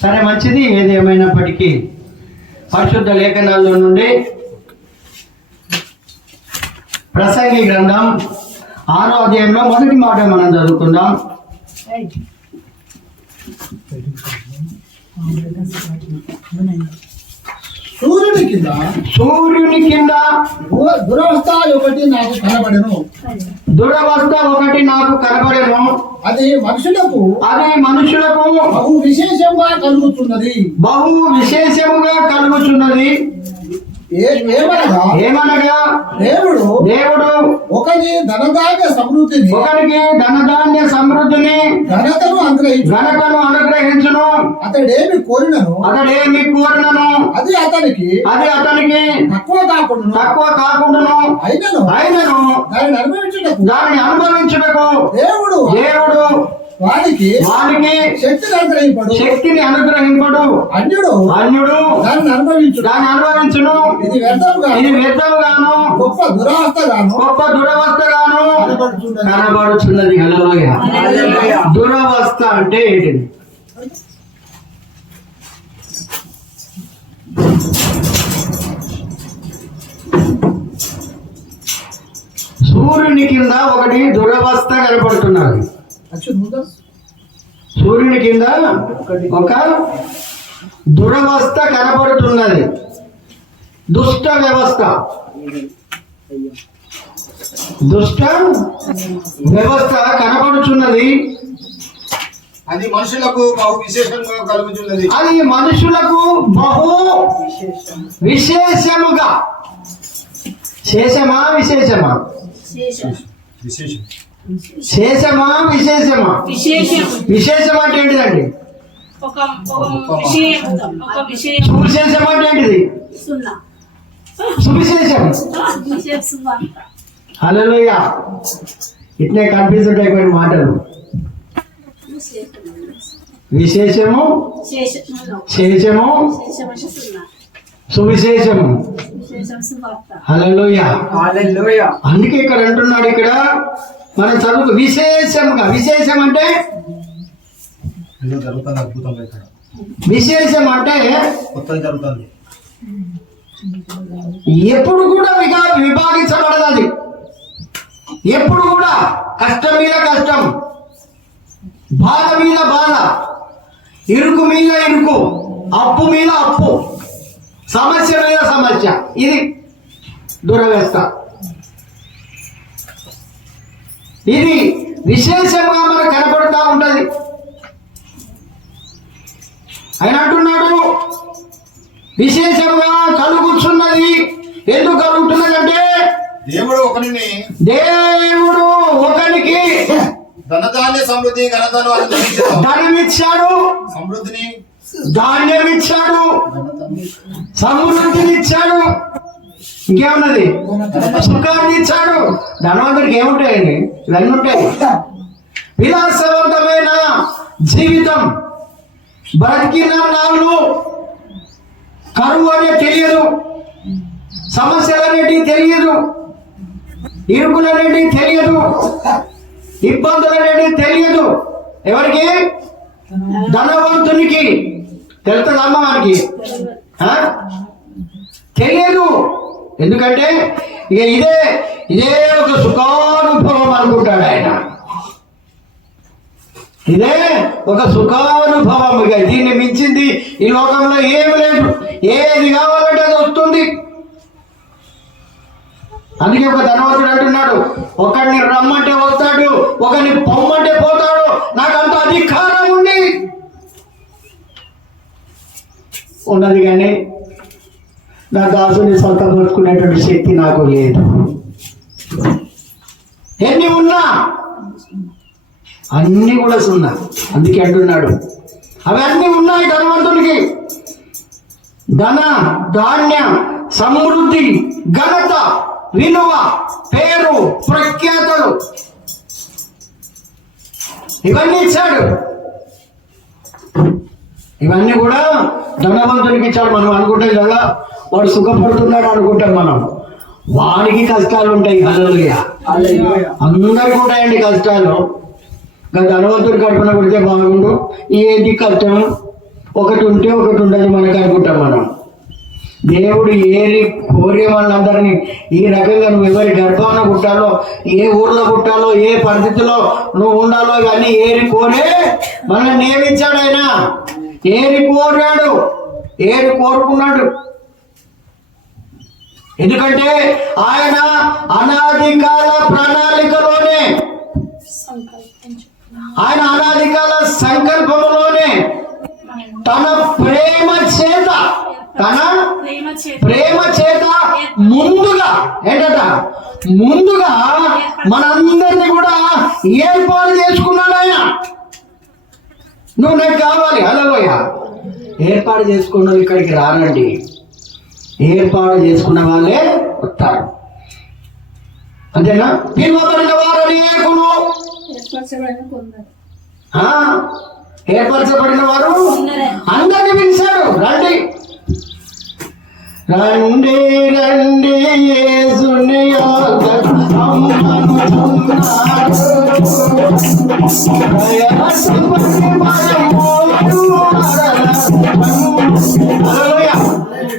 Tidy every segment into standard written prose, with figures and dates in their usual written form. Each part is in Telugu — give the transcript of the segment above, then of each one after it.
సరే, మంచిది. ఏది ఏమైనప్పటికీ పరిశుద్ధ లేఖనాల్లో నుండి ప్రసంగి గ్రంథం 6వ అధ్యాయంలో మొదటి మాట మనం చదువుకుందాం. సూర్యుని కింద దురవస్థ ఒకటి నాకు కనబడెను. దురవస్థ ఒకటి నాకు కనబడెను. అది మనుషులకు బహు విశేషముగా కలుగుచున్నది. ఏమనగా దేవుడు ఒకరికి ధనధాన్య సమృద్ధిని ఘనతను అనుగ్రహించును. అతడేమి కోరినను అది అతనికి తక్కువ కాకుండా అయినను దానిని అనుభవించుటకు దేవుడు వానికి శక్తిని అనుగ్రహింపడు. అన్యుడు దాన్ని అనుభవించును. ఇది వ్యర్థముగాను గొప్ప దురవస్థగాను కనబడుచున్నది. హల్లెలూయా. దురవస్థ అంటే ఏంటిది? సూర్యుని కింద ఒకటి దురవస్థ కనపడుతున్నది. సూర్యుని కింద ఒక దురవస్థ కనపడుతున్నది. దుష్ట వ్యవస్థ కనపడుచున్నది. అది మనుషులకు బహు విశేషంగా కలుగుతున్నది. విశేషముగా. విశేషమా విశేషం అంటే ఏంటిదండి? సువిశేషం అంటే ఏంటిది? సువిశేషం. హల్లెలూయా. ఇట్లే కన్ఫ్యూజ్ ఉంటాయి కొన్ని మాటలు. విశేషము, శేషము, సువిశేషము. హల్లెలూయా. అందుకే ఇక్కడ అంటున్నాడు, ఇక్కడ మనం చదువు విశేషంగా. విశేషం అంటే ఎప్పుడు కూడా విభాగించబడదు. అది ఎప్పుడు కూడా కష్టం మీద కష్టం, బాధ మీద బాధ, ఇరుకు మీద ఇరుకు, అప్పు మీద అప్పు, సమస్య మీద సమస్య. ఇది దురవస్థ. ఇది విశేషంగా మనకు కనపడుతూ ఉంటది. ఆయన అంటున్నాడు విశేషంగా కలుగుతున్నది. ఎందుకు కలుగుతున్నది అంటే దేవుడు ఒకనికి ధనధాన్య సమృద్ధి ఘనతను ధనమిచ్చాడు, ధాన్యమిచ్చాడు, సమృద్ధినిచ్చాడు. ఇంకేమున్నది? సుఖాన్ని ఇచ్చాడు. ధనవంతుడికి ఏముంటాయండి? ఇవన్నీ ఉంటాయి. విలాసవంతమైన జీవితం బ్రతికిన నాళ్ళు కరువు అనేది తెలియదు, సమస్యలు అనేటివి తెలియదు, ఇరుకులు అనేటివి తెలియదు, ఇబ్బందులు అనేటివి తెలియదు. ఎవరికి? ధనవంతునికి. తెలుస్తుందమ్మా వారికి? తెలియదు. ఎందుకంటే ఇక ఇదే ఒక సుఖానుభవం అనుకుంటాడు ఆయన. ఇదే ఒక సుఖానుభవం. ఇక దీన్ని మించింది ఈ లోకంలో ఏమి లేదు. ఏది కావాలంటే అది వస్తుంది. అందుకే ఒక ధనవంతుడు అంటున్నాడు, ఒకడిని రమ్మంటే వస్తాడు, ఒకరిని పొమ్మంటే పోతాడు. నాకు అంత అధికారం ఉన్నది కానీ నా దాసుని సొంతపరుచుకునేటువంటి శక్తి నాకు లేదు. ఎన్ని ఉన్నా అన్ని కూడా సున్నా. అందుకే అంటున్నాడు అవన్నీ ఉన్నాయి ధనవంతునికి. ధన ధాన్య సమృద్ధి ఘనత విలువ పేరు ప్రఖ్యాతలు ఇవన్నీ ఇచ్చాడు. ఇవన్నీ కూడా ధనవంతునికి ఇచ్చాడు. మనం అనుకుంటాం కదా వాడు సుఖపడుతున్నాడు అనుకుంటాం మనం. వాడికి కష్టాలు ఉంటాయి. హల్లెలూయా. అందరికీ ఉంటాయండి కష్టాలు. ధనవంతుడు కడుపున కొడితే బాగుండు, ఏంటి కష్టం ఒకటి ఉంటే ఒకటి ఉండదు మనకు అనుకుంటాం మనం. దేవుడు ఏరి కోరే వాళ్ళందరినీ ఈ రకంగా నువ్వు ఎవరి గర్భాన పుట్టాలో, ఏ ఊర్లో పుట్టాలో, ఏ పరిస్థితిలో నువ్వు ఉండాలో ఇవన్నీ ఏరి కోరే మనల్ని నియమించాడు. ఆయన ఏరి కోరాడు, ఏరి కోరుకున్నాడు. ఎందుకంటే ఆయన అనాది కాల ప్రణాళికలోనే, ఆయన అనాది కాల సంకల్పంలోనే తన ప్రేమ చేత ముందుగా ఏంటట, ముందుగా మనందరినీ కూడా ఏర్పాటు చేసుకున్నాడు ఆయన. నువ్వు నాకు కావాలి, హల్లెలూయ. ఏర్పాటు చేసుకున్న వాళ్ళు ఇక్కడికి రానండి, ఏర్పాటు చేసుకున్న వాళ్ళే వస్తారు. అంతేనా? పిలువబడిన వారు అనేకులు, ఏర్పరచబడిన వారు అందరినీ పిలిచాడు. రండి రండి రండి యేసుని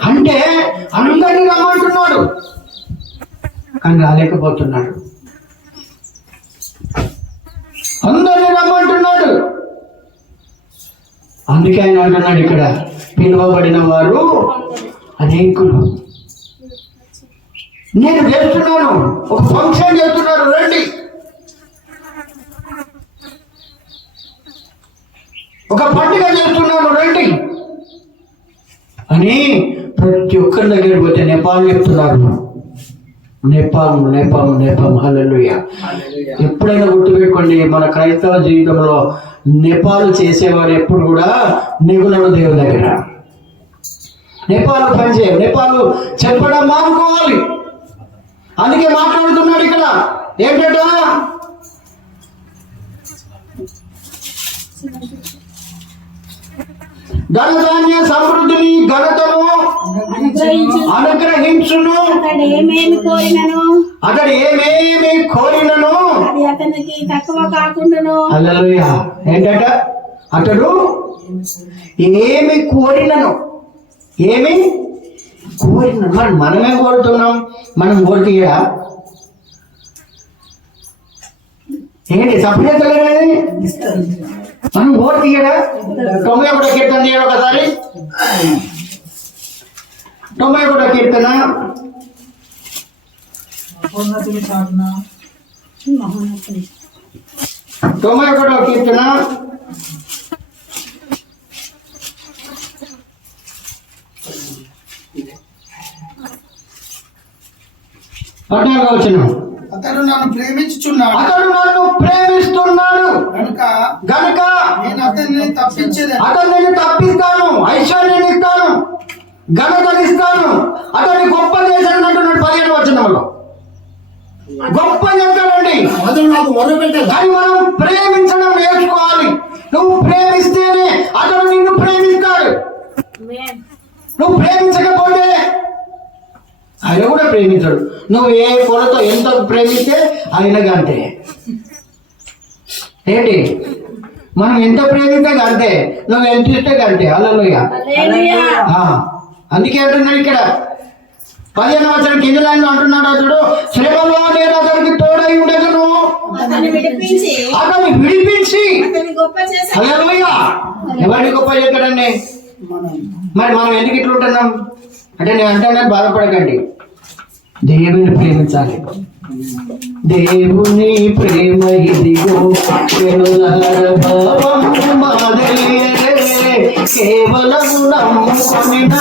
అంటే అందరినీ రమ్మంటున్నాడు, కానీ రాలేకపోతున్నాడు. అందరినీ రమ్మంటున్నాడు. అందుకే ఆయన అంటున్నాడు ఇక్కడ, పిలువబడిన వారు అనేకులు. నేను చేస్తున్నాను, ఒక ఫంక్షన్ చేస్తున్నారు, రండి. ఒక పండుగ చేస్తున్నాను, రండి అని ప్రతి ఒక్కరి దగ్గరికి పోతే నేపాల్ చెప్తున్నారు. నేపాల్ నేపాల్ నేపాల్ హల్లెలూయ. ఎప్పుడైనా గుర్తుపెట్టుకోండి, మన క్రైస్తవ జీవితంలో నేపాల్ చేసేవాడు ఎప్పుడు కూడా నిగులడు దేవుని దగ్గర. నేపాల్ పనిచే, నేపాల్ చెప్పడం మానుకోవాలి. అందుకే మాట్లాడుతున్నాడు ఇక్కడ ఏంటంటే, ధనధాన్య సమృద్ధిని ఘనతను అనుగ్రహించును. అతడు ఏమేమి కోరినను అతనికి తక్కువ కాకుండాను. హల్లెలూయ. ఏంటట, అతడు ఏమి కోరినను, ఏమి కోరిన. మరి మనమే కోరుతున్నాం, మనం కోరికయా ఏంటి సభ్యతలేదని మనం కోరికయడా? 91 కీర్తన తీయడం ఒకసారి, 91 కీర్తన 91 కీర్తన 14వ వచనం. అతడు నన్ను ప్రేమించుచున్నాడు, అతడు నన్ను ప్రేమిస్తున్నాడు గనుక నేను అతన్ని తప్పించేది, అతన్ని తప్పిస్తాను, ఐశ్వర్యాన్ని ఇస్తాను, ఘనతను ఇస్తాను, అతన్ని గొప్ప చేశాను అంటున్నాడు 15వ వచనంలో. గొప్ప చేస్తాడండి. అతడు నాకు మొదలుపెట్టాడు. కానీ మనం ప్రేమించడం నేర్చుకోవాలి. నువ్వు ప్రేమిస్తేనే అతడు నిన్ను ప్రేమిస్తాడు. నువ్వు ప్రేమించకపోతే ఆయన కూడా ప్రేమించాడు. నువ్వు ఏ కొలతో ఎంత ప్రేమిస్తే ఆయనగా అంతే. ఏంటి, మనం ఎంత ప్రేమిస్తే అంతే, నువ్వు ఎంత ఇస్తే అంతే. హల్లెలూయా. అందుకే అంటున్నాడు ఇక్కడ 15వ వచనం కింద లైన్లో అంటున్నాడు, అతడు శ్రమలో నేను అతనికి తోడై ఉండగలను, అతన్ని విడిపించి. హల్లెలూయా. ఎవరిని గొప్ప చేస్తాడండి? మరి మనం ఎందుకు ఇట్లా ఉంటున్నాం అంటే, నేను అంటాను బాధపడకండి, దేవుని ప్రేమించాలి. దేవుని ప్రేమ ఇదిగో కేవలం నమ్ముకొనిన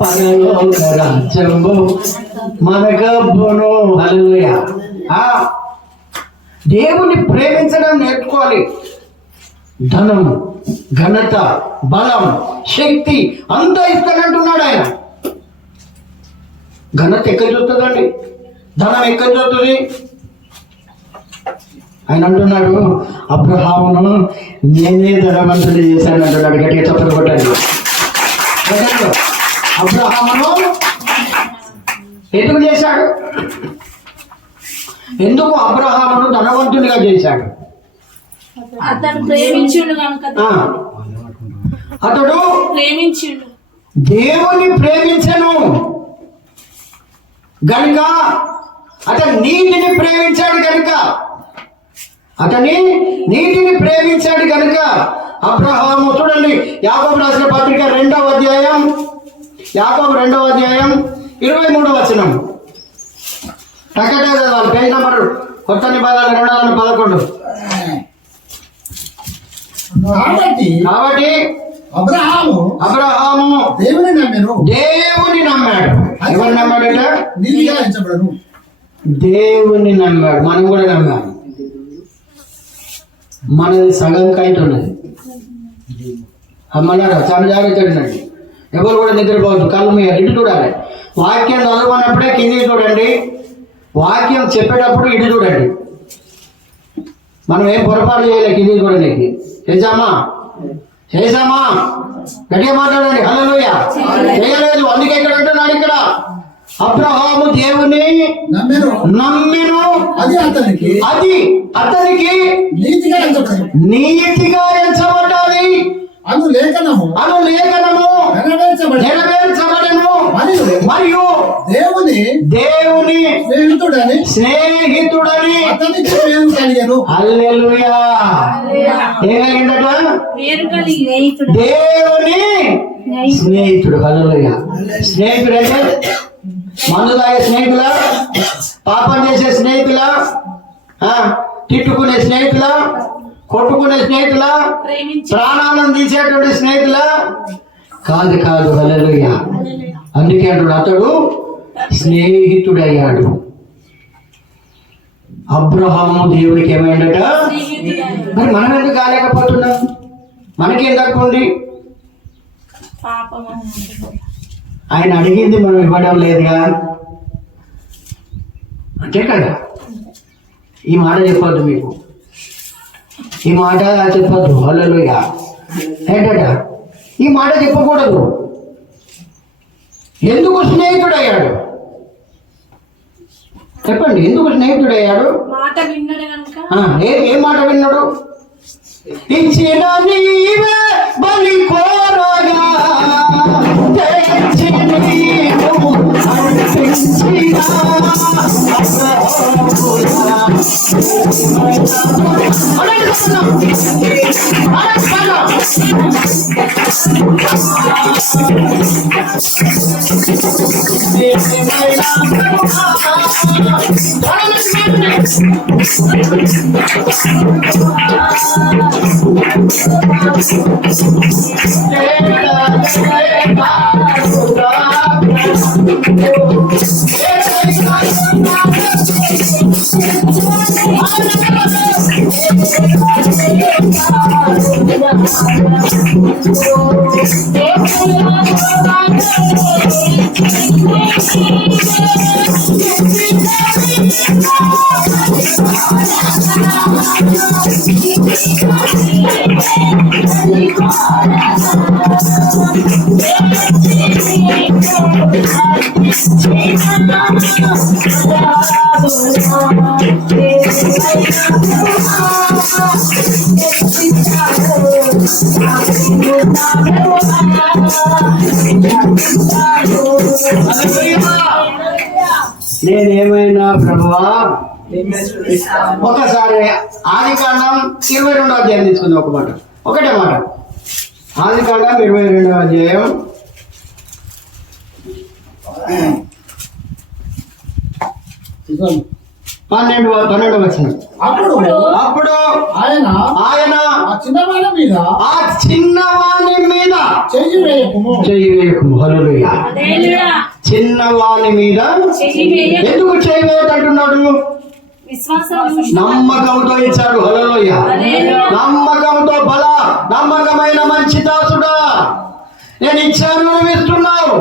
పరలోక రాజ్యము మనకబ్బును. హల్లెలూయా. దేవుని ప్రేమించడం నేర్చుకోవాలి. ధనం, ఘనత, బలం, శక్తి అంతా ఇస్తానంటున్నాడు ఆయన. ఘనత ఎక్కడ చూస్తుందండి? ధనం ఎక్కడ చూస్తుంది? ఆయన అంటున్నాడు, అబ్రహామును నేనే ధనవంతుడు చేశాను అంటున్నాడు. గట్టిగా చప్పట్లు కొట్టాడు. అబ్రహామును ఎందుకు చేశాడు? ఎందుకు అబ్రహామును ధనవంతుడిగా చేశాడు? అతను ప్రేమించుడు కనుక. అతడు ప్రేమించిండు, దేవుని ప్రేమించను గనుక అతను నీతిని ప్రేమించాడు గనుక అబ్రహాము చూడండి యాకోబు రాసిన పత్రిక 2వ అధ్యాయం 23వ వచనం చదవాలి. పేజ్ నంబర్ కొత్త నిబంధన 211. కాబట్టి అబ్రహాము దేవుని నమ్మాడు. ఎవరు నమ్మాడట? దేవుని నమ్మాడు. మనం కూడా నమ్మాము. మనది సగం కైట్ ఉన్నది. అమ్మన్నారా? చాలా జాగ్రత్త ఉండండి. ఎవరు కూడా నిద్రపోవద్దు. కళ్ళు మీ ఇటు చూడాలి. వాక్యం చదువుకున్నప్పుడే కిందికి చూడండి. వాక్యం చెప్పేటప్పుడు ఇటు చూడండి. మనం ఏం పొరపాటు చేయలే. కిందికి చూడండి. చేసామా గట్టిగా మాట్లాడండి. హల్లెలూయా. చేయలేదు. అందుకే ఇక్కడ అంటున్నాడు. ఇక్కడ అబ్రహాము దేవుని నమ్మెను, అది అతనికి నీతిగా ఎంచబడ్డాది. అను లేఖనము నెరవేర్చబడెను. మరియు దేవుని స్నేహితుడని అతనికి పేరు కలిగెను. హల్లెలూయా. ఏమైందట? దేవుని స్నేహితుడు. హల్లెలూయా. స్నేహితుడు అంటే మందు తాగే స్నేహితులా, పాపం చేసే స్నేహితులా, తిట్టుకునే స్నేహితులా, కొట్టుకునే స్నేహితులా, ప్రాణాలను తీసేటువంటి స్నేహితులా? కాదు. హల్లెలూయా. అందుకే అంటాడు అతడు స్నేహితుడయ్యాడు. అబ్రహాము దేవునికి ఏమైందట? మరి మనం ఎందుకు కాలేకపోతున్నాం? మనకేం తక్కువ ఉంది? ఆయన అడిగింది మనం ఇవ్వడం లేదుగా. అంతే కదా. ఈ మాట చెప్పొద్దు. మీకు ఈ మాట చెప్పొద్దు. హల్లెలూయా. ఏంటట? ఈ మాట చెప్పకూడదు. ఎందుకు స్నేహితుడయ్యాడు? చెప్పండి. ఎందుకు స్నేహితుడయ్యాడు? ఏ మాట విన్నాడు? ఇచ్చిన నీవే బలి కోరగా నేనేమైనా ప్రభువా? ఒకసారి ఆదికాండం 22వ అధ్యాయం తీసుకుందాం. ఒకటే మాట. ఆదికాండం 22వ అధ్యాయం 12వ వచనం. అప్పుడు ఆయన ఆ చిన్నవాని మీద చెయ్యి వేయకుము. హల్లెలూయా. చిన్నవాని మీద ఎందుకు చెయ్యి వేయకంటున్నాడు? నమ్మకంతో ఇచ్చాడు. హల్లెలూయా. నమ్మకంతో నమ్మకమైన మంచి దాసుడా, నేను ఇచ్చాను, నువ్వు ఇస్తున్నావు.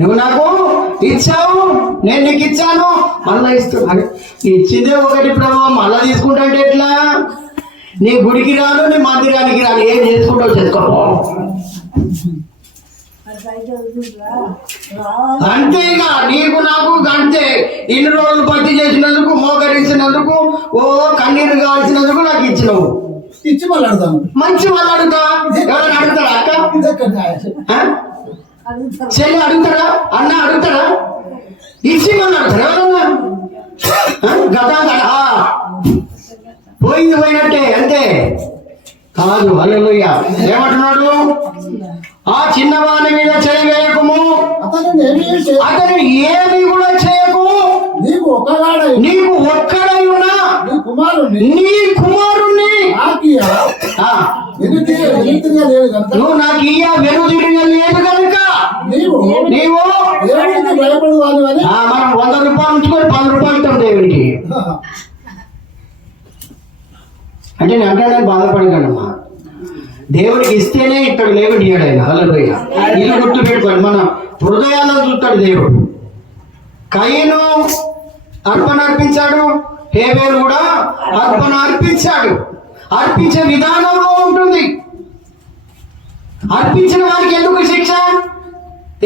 నువ్వు నాకు ఇచ్చావు, నేను నీకు ఇచ్చాను, మళ్ళా ఇస్తున్నాను. ఇచ్చిందే ఒకటి ప్రభావ, మళ్ళా తీసుకుంటా అంటే ఎట్లా? నీ గుడికి రాను, నీ మందిరానికి రాను, ఏం చేసుకుంటావు చేసుకో. అంతే. ఇక నీకు నాకు అంతే. ఇన్ని రోజులు పత్తి చేసినందుకు, మోకరించినందుకు, కన్నీరు కాల్చినందుకు నాకు ఇచ్చినావు. ఇచ్చి మళ్ళీ అడుగుతాను. మంచి వాళ్ళు అడుగుతా. ఎవరైనా అడుగుతారా అక్క? ఇదెక్కడ కాయ? ఆ? చెల్లి అడుగుతారా? అన్న అడుగుతారా? ఇచ్చి మళ్ళీ అడుగుతారా ఎవరన్నా? గదా గదా పోయింది పోయినట్టే అంతే కాదు. హల్లెలూయా. ఏమంటున్నాడు? ఆ చిన్నవాని మీద చేయి వేయకుము, అతను ఏమి కూడా చేయకు, నీకు ఒక్కడై ఉన్నా నీ కుమారుణ్ణి నువ్వు నాకు ఇయ్య వెనుదిరిగా లేదు కనుక నీవు భయపడు. మనం 100 రూపాయలు ఉంచుకొని 10 రూపాయలు ఇస్తాం దేవునికి. అంటే నేను అంటాడని బాధపడగలమ్మా. దేవుడికి ఇస్తేనే ఇక్కడ లేకుండా ఇయ్యాడు ఆయన. హల్లెలూయా. ఇది గుర్తు పెట్టుకోండి. మన హృదయాలను చూస్తాడు దేవుడు. కయీను అర్పణ అర్పించాడు, హేబేలు కూడా అర్పణ అర్పించాడు. అర్పించే విధానంలో ఉంటుంది. అర్పించిన వారికి ఎందుకు శిక్ష?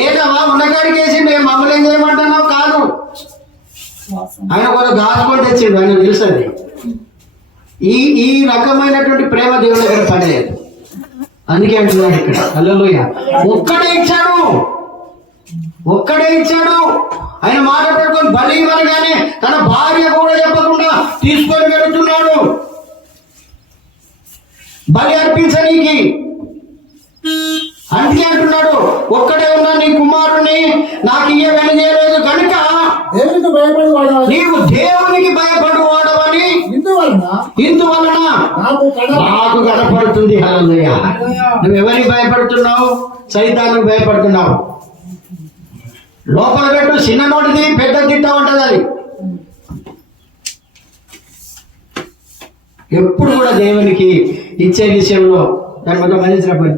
ఏదవా ఉన్నకాడికి వేసి మేము మమ్మల్ని ఏం చేయమంటున్నావు కాదు. ఆయన కొంత దాచుకొని తెచ్చిండు, ఆయన తెలుస్తుంది. ఈ రకమైనటువంటి ప్రేమ దేవుడి దగ్గర పడలేదు. అందుకే అంటున్నాడు ఇక్కడ. హల్లెలూయా. ఒక్కడే ఇచ్చాడు. ఆయన మాట పడుకొని బలి ఇవ్వగానే తన భార్య కూడా చెప్పకుండా తీసుకొని వెళుతున్నాడు బలి అర్పించనీకి. అందుకే అంటున్నాడు, ఒక్కడే ఉన్నా నీ కుమారుణ్ణి నాకు ఇయ్యవని చేయలేదు కనుక నీవు దేవునికి భయపడువాడవని ఇందువలన నాకు కనపడుతుంది. హల్లెలూయా. నువ్వు ఎవరికి భయపడుతున్నావు? సైతానికి భయపడుతున్నావు. లోపల పెట్టు, చిన్న నోటిది పెద్ద తిట్టా ఉంటది. అది ఎప్పుడు కూడా దేవునికి ఇచ్చే విషయంలో దాని వల్ల మనిషి పని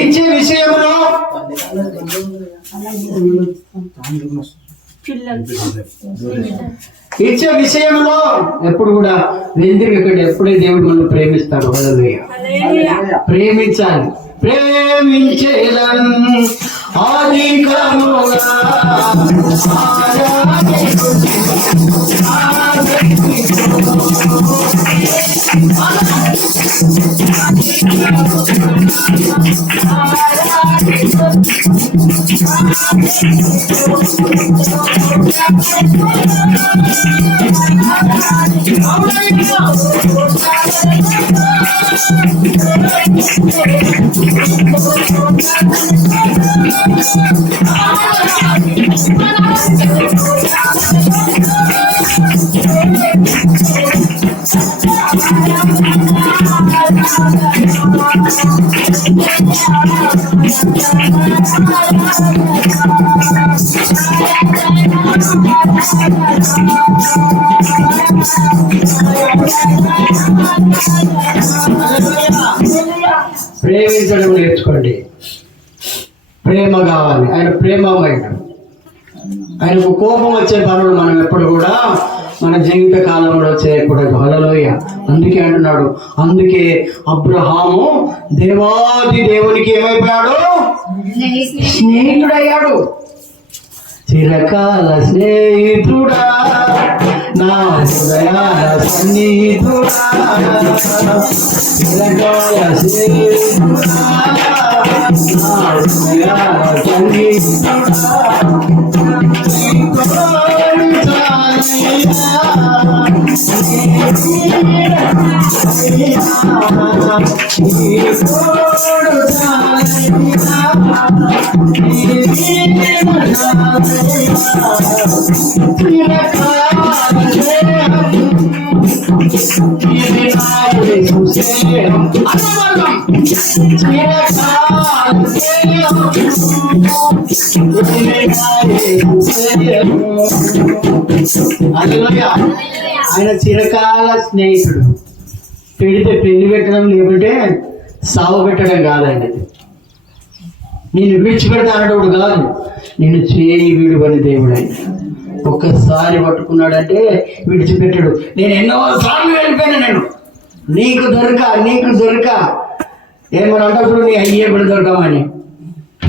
ఇచ్చే విషయంలో ఎప్పుడు కూడా వెందిరికండి. ఎప్పుడే దేవుడు మనం ప్రేమిస్తాడు. హల్లెలూయా. ప్రేమించాలి. ప్రేమించేదన్ ఆదికముగా ప్రేమించడం నేర్చుకోండి. ప్రేమ కావాలి. ఆయన ప్రేమమైన, ఆయనకు కోపం వచ్చే పనులు మనం ఎప్పుడు కూడా మన జీవిత కాలంలో చేయకూడదు. హల్లెలూయా. అందుకే అంటున్నాడు. అందుకే అబ్రహాము దేవాది దేవునికి ఏమైపోయాడు? స్నేహితుడయ్యాడు. చిరకాల స్నేహితుడా, నా హృదయాల సన్నిహితుడా, చిరకాల స్నేహితుడా, నా హృదయాల సన్నిహితుడా, ఆయన చిరకాల స్నేహితుడు. పెడితే పెళ్లి పెట్టడం, లేకుంటే సాగు పెట్టడం కాదండి. నేను విడిచిపెడతానడు కాదు, నేను చేయి వీడువని దేవుడు. ఆయన ఒక్కసారి పట్టుకున్నాడంటే విడిచిపెట్టాడు. నేను ఎన్నో సార్లు వెళ్ళిపోయాను. నేను నీకు దొరక ఏమని అంటారు, నీ అయ్యే కూడా దొరకమని.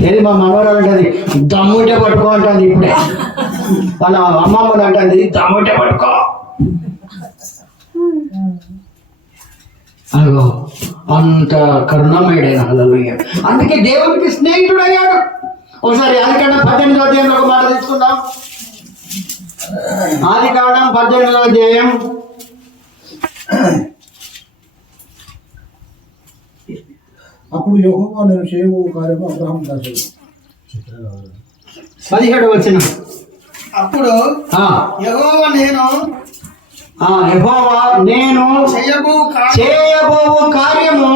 ఏది మా మనవరాలు అంటది, దమ్ముంటే పట్టుకో అంటుంది. ఇప్పుడే వాళ్ళ అమ్మమ్మని అంటుంది, దమ్ముంటే పట్టుకో. అగో అంత కరుణమయుడైన హల్లెలూయా. అందుకే దేవునికి స్నేహితుడు అయ్యాడు. ఒకసారి ఆదికాండం 18వ అధ్యాయంలో ఒక మాట తీసుకుందాం. ఆదికాండం 18వ అధ్యాయం 'అప్పుడు యెహోవా నేను చేయబో కార్యము అబ్రహాము దాసుడు 17వ వచనం. అప్పుడు యెహోవా నేను చేయబోవు కార్యము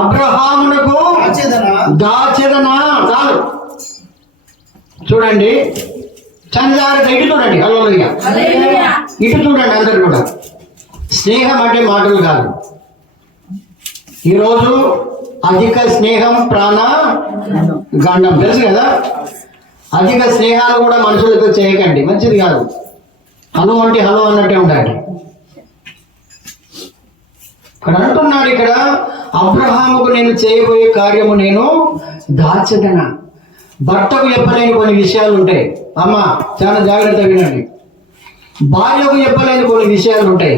అబ్రహామునకు దాచెదనా. చాలు చూడండి, చంద్రారు ఇటు చూడండి. హల్లెలూయా. ఇటు చూడండి అందరు కూడా. స్నేహం అంటే మాటలు కాదు. ఈరోజు అధిక స్నేహం ప్రాణ గండం, తెలుసు కదా. అధిక స్నేహాలు కూడా మనుషులతో చేయకండి, మంచిది కాదు. హలో అంటే హలో అన్నట్టే ఉండండి. ఇక్కడ అంటున్నాడు, ఇక్కడ అబ్రహాముకు నేను చేయబోయే కార్యము నేను దాచదనా. భర్తకు చెప్పలేని కొన్ని విషయాలు ఉంటాయి. అమ్మ చాలా జాగ్రత్తగా వినండి. భార్యకు చెప్పలేని కొన్ని విషయాలు ఉంటాయి.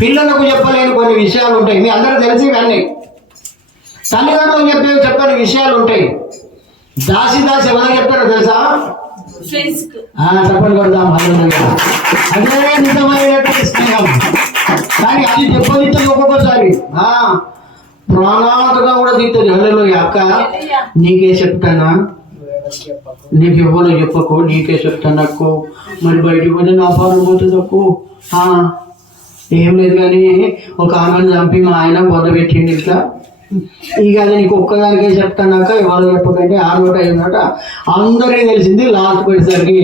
పిల్లలకు చెప్పలేని కొన్ని విషయాలు ఉంటాయి. మీ అందరూ తెలిసి కానీ తల్లిదండ్రులకు చెప్పని విషయాలు ఉంటాయి. దాసి ఎవరికి చెప్తారో తెలుసా? చెప్పండి కొడదాం. అదే నిజమైనటువంటి స్నేహం. కానీ అది దెబ్బతింటుంది ఒక్కొక్కసారి, ప్రాణాలుగా కూడా తింటుంది. హల్లెలూయా. అక్క నీకే చెప్తానా, నీకు ఎవరో చెప్పకు, నీకే చెప్తాను అక్కు. మరి బయటికి పోతే నా పాలు పోతుంది అక్కు. ఏం లేదు కానీ ఒక ఆమెను చంపి మా ఆయన బొద్ద పెట్టిండి ఇట్లా. ఇక అది నీకు ఒక్కదానికే చెప్తానాక ఎవరు చెప్పకంటే 6 అయిందట. అందరికీ తెలిసింది. లాస్ట్ పడేసరికి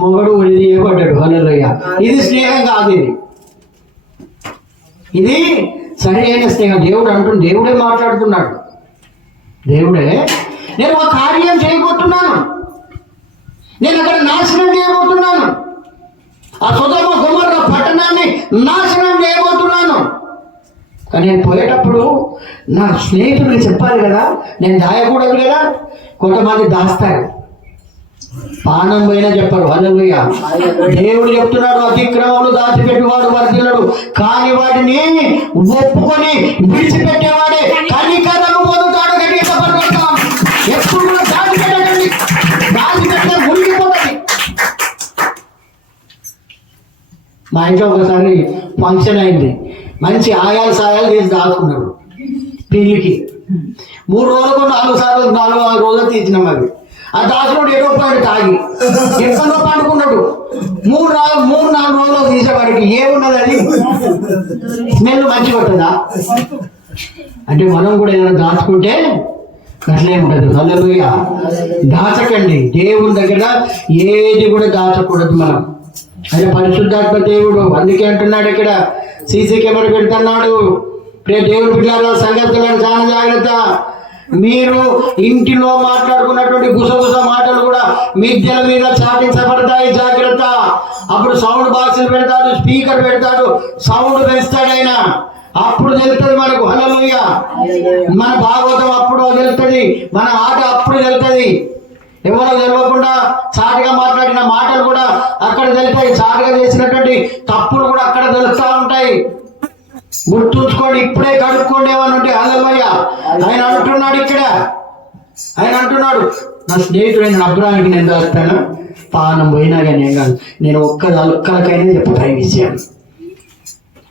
మొగడు ఉడిది చేయబడ్డాడు. హల్లెలూయా. ఇది స్నేహం కాదు. ఇది సరి అయిన స్నేహం. దేవుడే మాట్లాడుతున్నాడు. దేవుడే, నేను ఒక కార్యం చేయబోతున్నాను, నేను అక్కడ నాశనం చేయబోతున్నాను, ఆ సొదొమ గొమొర్రా పట్టణాన్ని నాశనం చేయబోతున్నాను. కానీ నేను పోయేటప్పుడు నా స్నేహితుడికి చెప్పాలి కదా, నేను దాయకూడదు కదా. కొంతమంది దాస్తారు, పానం పోయినా చెప్పరు. హల్లెలూయా. దేవుడు చెప్తున్నాడు, అతిక్రమములు దాచిపెట్టువాడు వర్ధిల్లడు, కానీ వాటిని ఒప్పుకొని విడిచిపెట్టేవాడే కనికరము పొందుతాడు. గట్టిగా పట్టుకుంటాం. ఎప్పుడు కూడా దాచిపెట్టండి, దాచిపెట్టే మునిగిపోతుంది. మా ఇంట్లో ఒకసారి ఫంక్షన్ అయింది. మంచి సాయాలు తీసి దాచుకున్నాడు పెళ్ళికి. 3 రోజులకు 4 రోజులు తీసినాం. అవి ఆ దాచుకున్నాడు. ఏదో పాయింట్ తాగి ఎక్కడో పండుకున్నాడు. 3-4 రోజులు తీసేవాడికి ఏమున్నది, అది స్మెల్ మంచిగా ఉంటుందా? అంటే మనం కూడా ఏదైనా దాచుకుంటే అట్లే ఉంటుంది. హల్లెలూయా. దాచకండి. దేవుని దగ్గర ఏది కూడా దాచకూడదు మనం. అదే పరిశుద్ధాత్మ దేవుడు. అందుకే అంటున్నాడు ఇక్కడ సీసీ కెమెరా పెడుతున్నాడు. దేవుడు బిడ్డలారా, సంగతులను చాలా జాగ్రత్త. మీరు ఇంటిలో మాట్లాడుకున్నటువంటి గుసగుస మాటలు కూడా మిద్దెల మీద చాటించబడతాయి. జాగ్రత్త. అప్పుడు సౌండ్ బాక్సులు పెడతాడు, స్పీకర్ పెడతాడు, సౌండ్ పెంచుతాడు ఆయన. అప్పుడు తెలుస్తుంది మనకు. హల్లెలూయా. మన భాగవతం అప్పుడు తెలుస్తుంది, మన ఆట అప్పుడు తెలుస్తుంది. ఎవరో తెలియకుండా చాటుగా మాట్లాడిన మాటలు కూడా అక్కడ తెలుస్తాయి. చాటుగా చేసినటువంటి తప్పులు కూడా అక్కడ తెలుస్తూ ఉంటాయి. గుర్తుంచుకోండి, ఇప్పుడే కడుక్కోండి ఏమని ఉంటే. హల్లెలూయా. ఆయన అంటున్నాడు ఇక్కడ, ఆయన అంటున్నాడు, నా స్నేహితుడైన అబ్రాహాముకి నేను దాస్తాను, పానం పోయినా కానీ ఏం కాదు, నేను ఒక్కరికైనా చెప్తాను ఈ విషయాలు.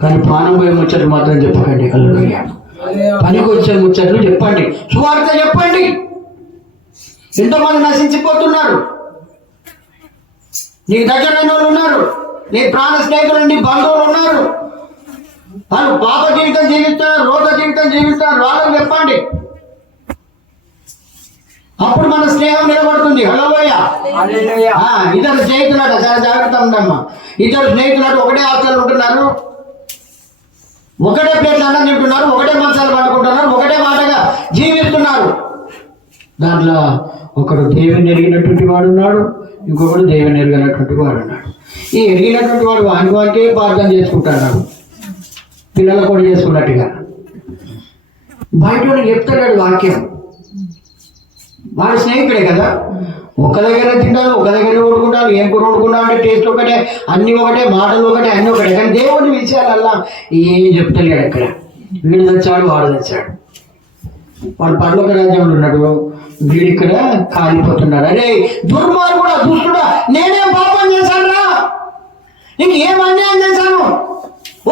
కానీ పానం పోయే ముచ్చట్లు మాత్రం చెప్పకండి. హల్లెలూయా. పనికి వచ్చే ముచ్చట్లు చెప్పండి, సువార్త చెప్పండి. ఎంతోమంది నశించిపోతున్నారు. నీ దగ్గరైన వాళ్ళు ఉన్నారు, నీ ప్రాణ స్నేహితులు, నీ బంధువులు ఉన్నారు. వాళ్ళు పాప జీవితం జీవిస్తున్నారు, రోగ జీవితం జీవిస్తున్నారు. వాళ్ళని చెప్పండి. అప్పుడు మన స్నేహం నిలబడుతుంది. హల్లెలూయా. ఇద్దరు స్నేహితులాట, చాలా జాగ్రత్త ఉండమ్మా. ఇద్దరు స్నేహితులాట ఒకటే హాస్టల్ ఉంటున్నారు, ఒకటే ప్లేట్లు అన్నం తింటున్నారు, ఒకటే మంచాలు పట్టుకుంటున్నారు, ఒకటే మాటగా జీవిస్తున్నారు. దాంట్లో ఒకడు దేవుని ఎరిగినటువంటి వాడు ఉన్నాడు, ఇంకొకడు దేవుని ఎరిగినటువంటి వాడు ఉన్నాడు. ఈ ఎరిగినటువంటి వాడు వానికే ప్రార్థన చేసుకుంటున్నాడు, పిల్లలు కూడా చేసుకున్నట్టుగా. బయట చెప్తాడు వాక్యం. వాడి స్నేహితుడే కదా. ఒక దగ్గర తింటారు, ఒక దగ్గర వండుకుంటారు. ఏం కూర వండుకుంటారు అంటే టేస్ట్ ఒకటే, అన్ని ఒకటే, మాటలు ఒకటే, అన్ని ఒకటే. కానీ దేవుని విషయాలల్లా ఏం చెప్తలేడు. అక్కడ వీడు తెచ్చాడు, వాడు తెచ్చాడు. వాడు పర్లోక రాజ్యంలో ఉన్నాడు, వీడు ఇక్కడ కాలిపోతున్నాడు. అరే దుర్మార్గుడా, దుష్టుడా, నేనేం పాపం చేశానురా, నీకు ఏం అన్యాయం చేశాను?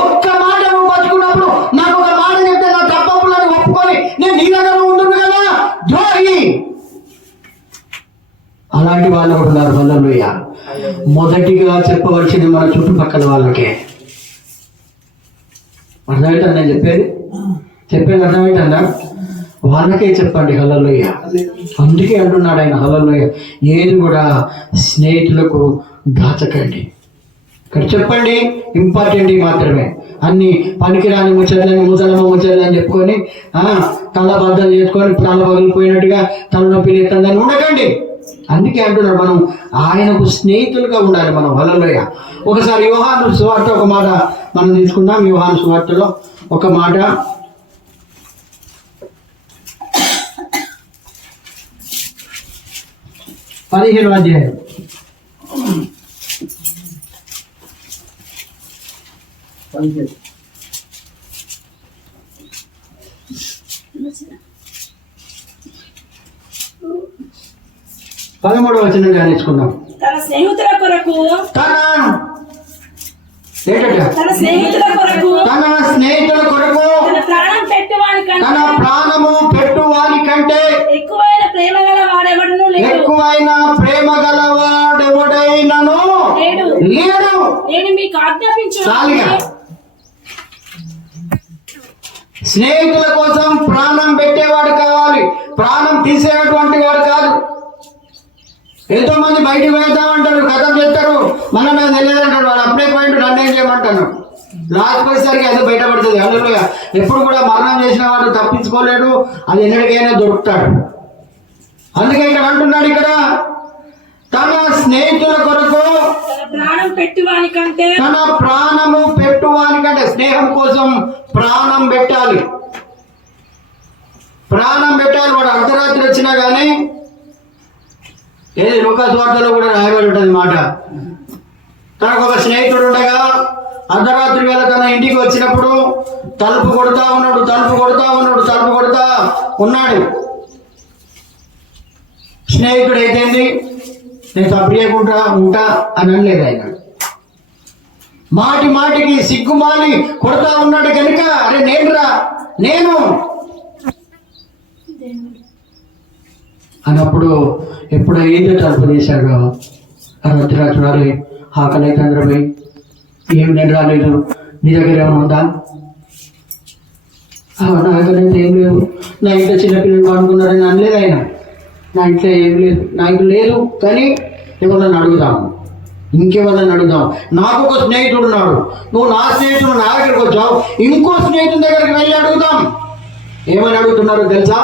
ఒక్క మాట నువ్వు పట్టుకున్నప్పుడు నాకు ఒక మాట చెప్తే నా తప్పప్పులను ఒప్పుకొని నేను నీ దగ్గర ఉంటుంది కదా, ద్రోహి. అలాంటి వాళ్ళు కూడా ఉన్నారు. హల్లెలూయా. మొదటిగా చెప్పవలసింది మన చుట్టుపక్కల వాళ్ళకే. అర్థమవుతుందా నేను చెప్పేది అర్థమవుతుందా? వాళ్ళకే చెప్పండి. హల్లెలూయా. అందుకే అంటున్నాడు ఆయన, హల్లెలూయా, ఏది కూడా స్నేహితులకు దాచకండి. ఇక్కడ చెప్పండి, ఇంపార్టెంట్ మాత్రమే. అన్ని పనికిరాని ముచ్చట్లని, ముసలమ్మ ముచ్చట్లు అని చెప్పుకొని తల బద్దలు చేసుకొని తల పగిలిపోయినట్టుగా తలనొప్పి లేదని ఉండకండి. అందుకే అంటున్నాడు మనం ఆయనకు స్నేహితులుగా ఉండాలి మనం. హల్లెలూయా. ఒకసారి యోహాను సువార్త ఒక మాట మనం తీసుకుందాం. యోహాను సువార్తలో ఒక మాట, 15వ అధ్యాయం. పదమూడవ వచనం ధ్యానించుకుందాం. తన స్నేహితుల కొరకు తన స్నేహితుల కొరకు తన ప్రాణం ప్రాణము పెట్టువాని కంటే ఎక్కువైన ప్రేమ గలవాడెవడను లేడు. నేను మీకు ఆజ్ఞాపించున్నాను. చాలుగా. స్నేహితుల కోసం ప్రాణం పెట్టేవాడు కావాలి, ప్రాణం తీసేటువంటి వాడు కాదు. ఎంతో మంది బయటకు వెళ్తామంటారు, కథం చేస్తారు, మన నాకు తెలియదంటారు. వాడు అప్పుడే పాయింట్ నన్ను ఏం చేయమంటాను. లాస్ట్ వచ్చేసరికి అది బయటపడుతుంది. హల్లెలూయా. ఎప్పుడు కూడా మరణం చేసిన వాడు తప్పించుకోలేడు, అది ఎన్నటికైనా దొరుకుతాడు. అందుకే ఇక్కడ అంటున్నాడు, ఇక్కడ తన స్నేహితుల కొరకు తన ప్రాణం పెట్టువానికంటే స్నేహం కోసం ప్రాణం పెట్టాలి. వాడు అర్ధరాత్రి వచ్చినా కానీ, ఏది లూకాసు వార్తలో కూడా రాయబడి ఉంటుంది మాట. తనకు ఒక స్నేహితుడు ఉండగా అర్ధరాత్రి వేళ తన ఇంటికి వచ్చినప్పుడు తలుపు కొడతా ఉన్నాడు. స్నేహితుడు అయితేంది, నేను తప్పియకుండా ఉంటా అని అనలేదు ఆయన. మాటికి సిగ్గుమాలి కొడతా ఉన్నాడు కనుక, అరే నేను అన్నప్పుడు ఎప్పుడు ఏదో తలుపు తీశాడో అర్ధరాత్రి ఆకలి అయితే అందరూ ఏమి నేను రాలేదు, నీ దగ్గర ఏమైనా ఉందా? నా దగ్గర అయితే ఏం లేదు, నా ఇంట్లో చిన్నపిల్లలు అనుకున్నారని అనలేదు ఆయన. నా ఇంట్లో ఏం లేదు, నా ఇంట్లో లేదు, కానీ ఇంకెవరన్నా అడుగుదాం. నాకు ఒక స్నేహితుడు ఉన్నాడు, నువ్వు నా స్నేహితుడు నా దగ్గరికి వచ్చావు, ఇంకో స్నేహితుడి దగ్గరికి వెళ్ళి అడుగుదాం. ఏమని అడుగుతున్నారో తెలుసా?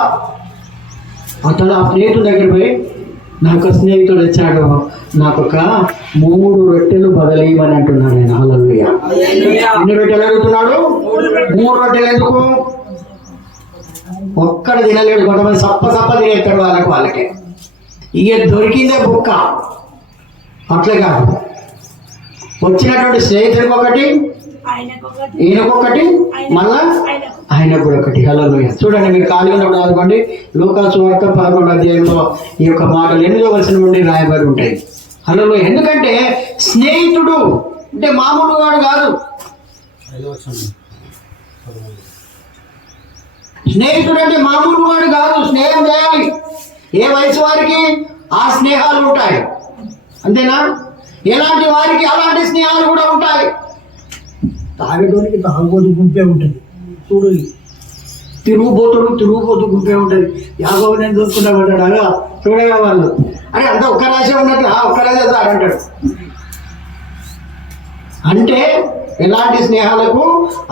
అతను ఆ స్నేహితుడి దగ్గర పోయి, నాకు స్నేహితుడు వచ్చాడు, నాకు ఒక 3 రొట్టెలు బదలేయమని అంటున్నాడు ఆయన. హల్లెలూయా. ఎన్ని రొట్టెలు అడుగుతున్నాడు? 3 రొట్టెలు. ఎందుకు? ఒక్కడ తినలేడు. కొంతమంది సప్ప తినేస్తాడు వాళ్ళకే. ఇక దొరికిందే బుక్క. అట్లే కాదు, వచ్చినటువంటి స్నేహితుడికి ఒకటి, ఈయనకొకటి, మళ్ళా ఆయనకు కూడా ఒకటి. హల్లెలూయా. చూడండి, మీరు ఖాళీ ఉన్నప్పుడు చదువుకోండి. లూకాసు వార్త 11వ అధ్యాయంలో ఈ యొక్క మాటలు 8వ వచనం నుండి రాయబడి ఉంటాయి. హల్లెలూయా. ఎందుకంటే స్నేహితుడు అంటే మామూలు వాడు కాదు. స్నేహితుడు అంటే మామూలు వాడు కాదు. స్నేహం చేయాలి. ఏ వయసు వారికి ఆ స్నేహాలు ఉంటాయి, అంతేనా? ఎలాంటి వారికి అలాంటి స్నేహాలు కూడా ఉంటాయి. తాగడానికి తాగబోతు గుంపే ఉంటుంది. చూడు, తిరుగుబోతు గుంపే ఉంటుంది. యాగో నేను చూసుకుంటా పడ్డాడు. అలా చూడగా వాళ్ళు, అరే అంత ఒక్క రాశే ఉన్నట్టు ఒక్క రాశే సార్ అంటాడు. అంటే ఎలాంటి స్నేహాలకు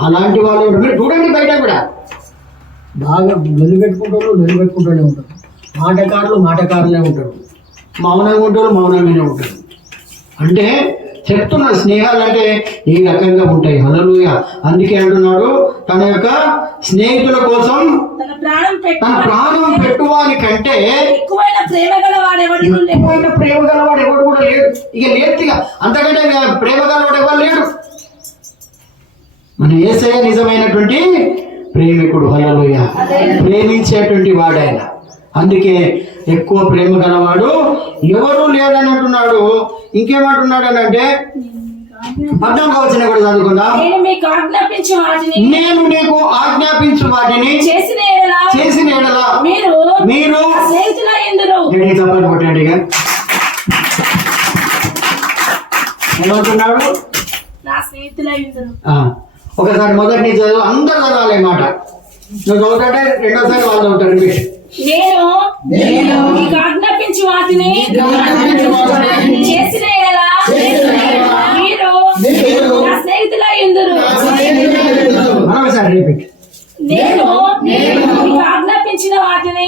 అలాంటి వాళ్ళు. మీరు చూడండి, బయట కూడా బాగా నిలబెట్టుకుంటూనే ఉంటారు. మాటకారులే ఉంటారు. మౌనంగా ఉంటారు, మౌనంగానే ఉంటారు. అంటే చెప్తున్న స్నేహాలు అంటే ఈ రకంగా ఉంటాయి. హల్లెలూయా. అందుకే అంటున్నాడు, తన యొక్క స్నేహితుల కోసం తన ప్రాణం పెట్టువాని వాని కంటే ఎక్కువైన ప్రేమ గల వాడెవడు ఎక్కువైన ప్రేమ గలవాడు ఎవడు కూడా లేడు. ఇక లేదు, ఇక అంతకంటే ఇక ప్రేమ గలవాడు ఎవరు లేడు. మన యేసయ్య నిజమైనటువంటి ప్రేమికుడు. హల్లెలూయా. ప్రేమించేటువంటి వాడాయన. అందుకే ఎక్కువ ప్రేమ గలవాడు ఎవరు లేడని అంటున్నాడు. ఇంకేమంటున్నాడు అని అంటే 14వ వచనం కూడా చదువుకుందాం. నేను మీకు ఆజ్ఞాపించు వాటిని నేను నీకు ఆజ్ఞాపించు వాటిని చేసిన ఎడల మీరు స్నేహితులై ఉందురు. చప్పట్లు కొట్టండి. ఇక ఏమంటున్నాడు? నా స్నేహితులై ఉందురు. ఒకసారి మొదటి నుంచి చదువు, అందరు చదవాలి మాట. నువ్వు చదువుతుంటే రెండోసారి వాళ్ళు చదువుతారు. నేను మీకు ఆజ్ఞాపించు వాటిని చేసిన ఎడల మీరు నా స్నేహితులై ఉందురు. మరొకసారి రిపీట్. నేను మీకు ఆజ్ఞాపించిన వాటిని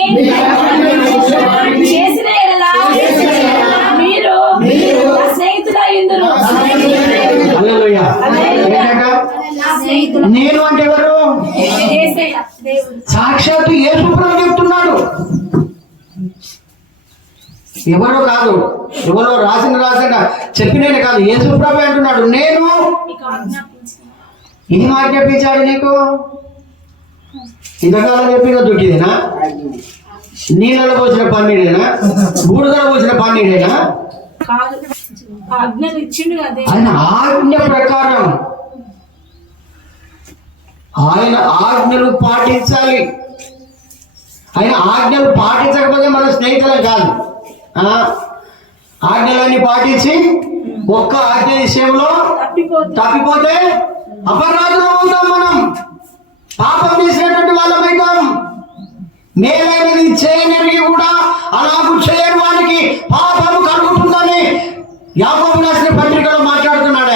చేసిన ఎడల మీరు నా స్నేహితులై ఉందురు. హల్లెలూయా. నా స్నేహితులు నేను అంటే ఎవరు? యేసయ్య దేవుడు. సాక్షాత్తు యేసు ప్రభు చెప్తున్నాడు. ఎవరో కాదు, ఎవరో రాసిన చెప్పిననే కాదు, యేసు ప్రభు అంటున్నాడు. నేను మీకు ఆజ్ఞాపించిన ఏం ఆజ్ఞాపించాడు నీకు? ఇంతకాలం చెప్పిన దుడ్డిదేనా? నీళ్ళలో పోసిన పన్నీరేనా? బూడిదలో పోసిన పన్నీరేనా? కాదు, ఆజ్ఞలు ఇచ్చిండు కదా. ఆయన ఆజ్ఞ ప్రకారం ఆయన ఆజ్ఞలు పాటించాలి. ఆయన ఆజ్ఞలు పాటించకపోతే మన స్నేహితులం కాదు. ఆజ్ఞలన్నీ పాటించి ఒక్క ఆజ్ఞ విషయంలో తప్పిపోతే అపరాధులు అవుతాం. మనం పాపం చేసినటువంటి వాళ్ళమైతాం. మేలైనది చేయనరిగి కూడా అలాగూ చేయని వానికి పాపము కలుగుతుందని యాకోబు రాసిన పత్రికలో మాట్లాడుతున్నాడు.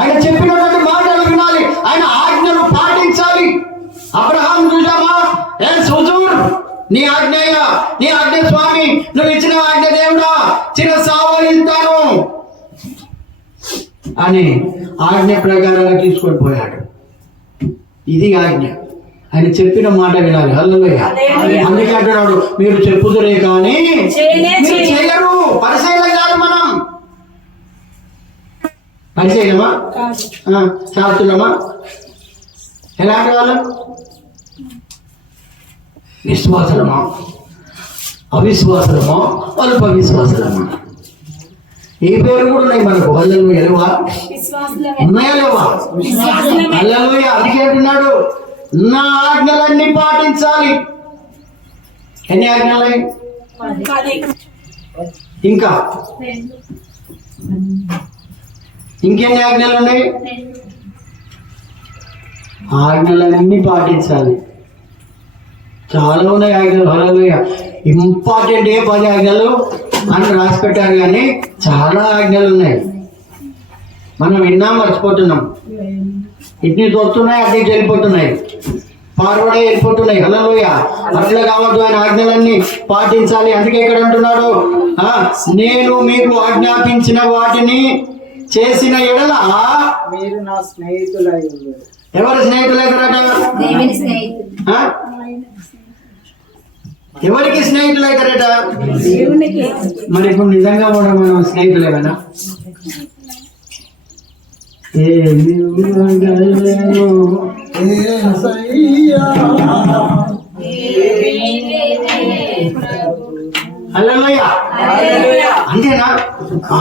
ఆయన చెప్పినటువంటి మాటలు వినాలి. ఆయన ఆజ్ఞలు పాటించాలి. అబ్రహాం చూసామా? సుజూర్ నీ ఆజ్ఞయ, నీ ఆజ్ఞ స్వామి, నువ్వు ఇచ్చిన ఆజ్ఞ దేవుడా, చిన్న సావలిస్తాను అని ఆజ్ఞ ప్రకారంగా తీసుకొని పోయాడు. ఇది ఆజ్ఞ. ఆయన చెప్పిన మాట వినాలి. హల్లెలూయా. అందుకే అంటున్నాడు, మీరు చెప్పుదురే కానీ మీరు చేయరు. పరిశీలన కాదు, మనం పరిచయమా, శాస్త్రులమా, ఎలాంటి వాళ్ళు? విశ్వాసులమా, అవిశ్వాసులమా, అల్ప విశ్వాసులమా? ఈ పేరు కూడా ఉన్నాయి మనకు. హల్లెలూయా. లేవా? ఉన్నాయా లేవా? హల్లెలూయా. అందుకే అంటున్నాడు, నా ఆజ్ఞలన్నీ పాటించాలి. ఎన్ని ఆజ్ఞలు? ఇంకా ఇంకెన్ని ఆజ్ఞలు ఉన్నాయి? ఆజ్ఞలన్నీ పాటించాలి. చాలా ఉన్నాయి ఆజ్ఞలు. హల్లెలూయా. ఇంపార్టెంట్ 10 ఆజ్ఞలు అని రాసి పెట్టారు, కానీ చాలా ఆజ్ఞలు ఉన్నాయి. మనం విన్నా మర్చిపోతున్నాం. ఇట్ని తోస్తున్నాయి, అట్ని వెళ్ళిపోతున్నాయి, ఫార్వర్డ్ వెళ్ళిపోతున్నాయి. హల్లెలూయా. అట్లా కావద్దు. ఆయన ఆజ్ఞలన్నీ పాటించాలి. అందుకే ఇక్కడ అంటున్నాడు, నేను మీకు ఆజ్ఞాపించిన వాటిని చేసిన ఎడల మీరు నా స్నేహితులై ఉన్నారు. ఎవరు స్నేహితులైతారట? ఎవరికి స్నేహితులైతారట? మరి ఇప్పుడు నిజంగా కూడా మనం స్నేహితులేనా? హల్లెలూయా. అంతేనా?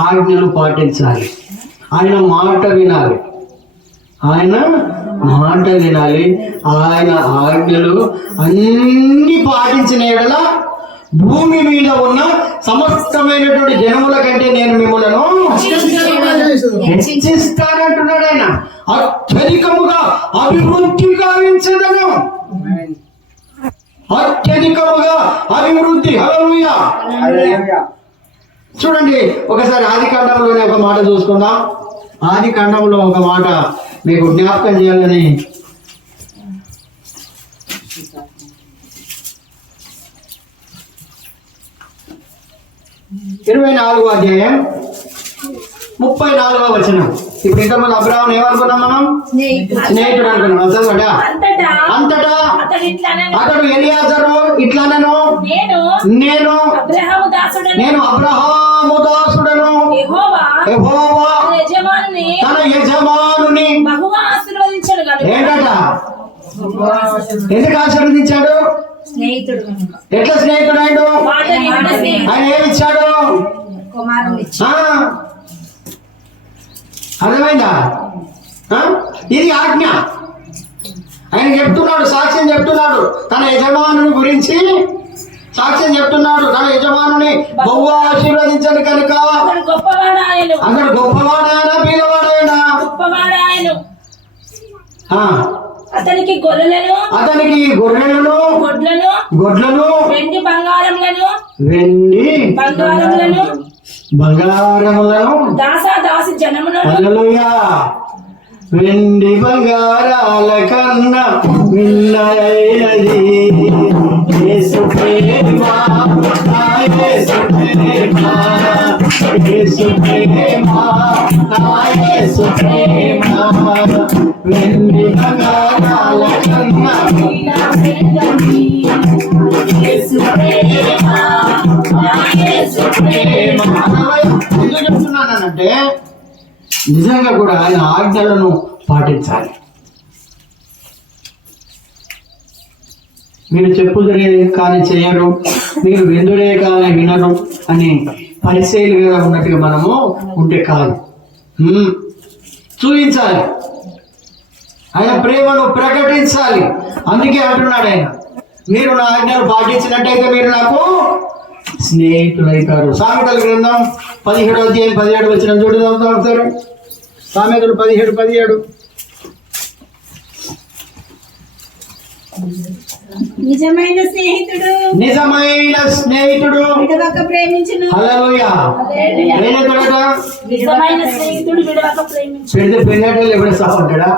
ఆజ్ఞలు పాటించాలి. ఆయన మాట వినాలి. ఆయన మాట వినాలి. ఆయన ఆజ్ఞలు అన్ని పాటించిన యెడల భూమి మీద ఉన్న సమస్తమైనటువంటి జనముల కంటే నేను మిమ్మలను హెచ్చిస్తానంటున్నాడు. ఆయన అత్యధికముగా అభివృద్ధి గావించదను. అత్యధికముగా అభివృద్ధి. హల్లెలూయా. చూడండి, ఒకసారి ఆది కాండంలోనే ఒక మాట చూసుకుందాం. ఆది కాండంలో ఒక మాట మీకు జ్ఞాపకం చేయాలని 24వ అధ్యాయం 34వ వచనం. ఇప్పుడు ఇంతకుముందు అబ్రాహాం ఏమనుకున్నాం మనం? స్నేహితుడు అనుకున్నాం. చదవండి. అంతటా అంతటా అతని ఇట్లానను. అతడు ఎలియాజరు ఇట్లానను, నేను అబ్రహాము దాసుడను, నేను అబ్రహాము దాసుడను, యెహోవా యెహోవా తన యజమానుని తన యజమానుని బహుగా ఆశీర్వదించను గనుక. ఏంటట? ఎందుకు ఆశీర్వదించాడు? స్నేహితుడు కనుక. ఎట్లా స్నేహితుడు ఆయన? మాట విన్న స్నేహితుడు. ఆయన ఏమిచ్చాడు? కుమారుని ఇచ్చి. ఆ? అర్థమైందా? ఆ? ఇది ఆజ్ఞ. ఆయన చెప్తున్నాడు, సాక్ష్యం చెప్తున్నాడు తన యజమానుని గురించి. సాక్ష్యం చెప్తున్నాడు తన యజమానుని బహు ఆశీర్వదించను కనుక. అతడు గొప్పవాడాయను. అతడు గొప్పవాడాయన బీదవాడాయన? గొప్పవాడాయను. ఆ. అతనికి గొర్రెలను, అతనికి గొర్రెలను, గొడ్లను, వెండి బంగారములను, బంగారములను, దాసి జనములను, హల్లెలూయా, వెండి బంగారాల కన్నా మిన్నైనది యేసు ప్రేమ, నా యేసు ప్రేమ, యేసు ప్రేమ, నా యేసు ప్రేమ, వెండి బంగారాల కన్నా మిన్నైనది యేసు ప్రేమ, నా యేసు ప్రేమ. ఎందుకు చెప్తున్నానంటే నిజంగా కూడా ఆయన ఆజ్ఞలను పాటించాలి. మీరు చెప్పుదురే కానీ చేయరు, మీరు విందురే కానీ వినరు అని పరిచయలుగా ఉన్నట్టుగా మనము ఉంటే కాదు, చూపించాలి. ఆయన ప్రేమను ప్రకటించాలి. అందుకే అంటున్నాడు ఆయన, మీరు నా ఆజ్ఞలు పాటించినట్టయితే మీరు నాకు స్నేహితులైతారు. సామెతల గ్రంథం 17వ అధ్యాయం 17 వచ్చిన చూడతారు. సామెతలు 17:17. నిజమైన స్నేహితుడు విడవక ప్రేమించును. హల్లెలూయా. నిజమైన స్నేహితుడు విడవక ప్రేమించును. పెడితే పెళ్ళేటోళ్ళు ఎప్పుడు సాగుంటాడా?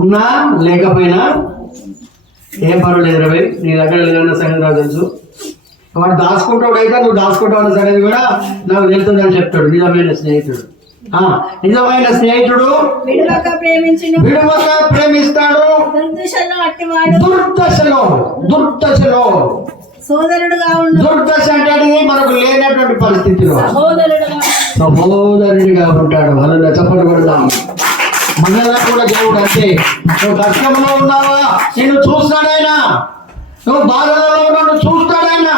ఉన్నా లేకపోయినా ఏం పర్వాలేదు రవి, నీ దగ్గర లేదన్న సంగతి నాకు తెలుసు. వాడు దాచుకుంటాడు అయితే నువ్వు దాచుకుంటావు అన్న సంగతి కూడా నాకు తెలుస్తుందని చెప్తాడు నిజమైన స్నేహితుడు. నిజమైన స్నేహితుడు విడవక ప్రేమిస్తాడు. దుర్దశలో సోదరుడుగా దుర్దశ అంటే మనకు లేనటువంటి పరిస్థితిలో సహోదరుడిగా ఉంటాడు. వాళ్ళ చప్పట్లు కొడదాం. మనల్ని కూడా దేవుడు అంటే, నువ్వు కష్టంలో ఉన్నావా నేను చూస్తాడైనా, నువ్వు బాధలలో ఉన్నావు చూస్తాడైనా,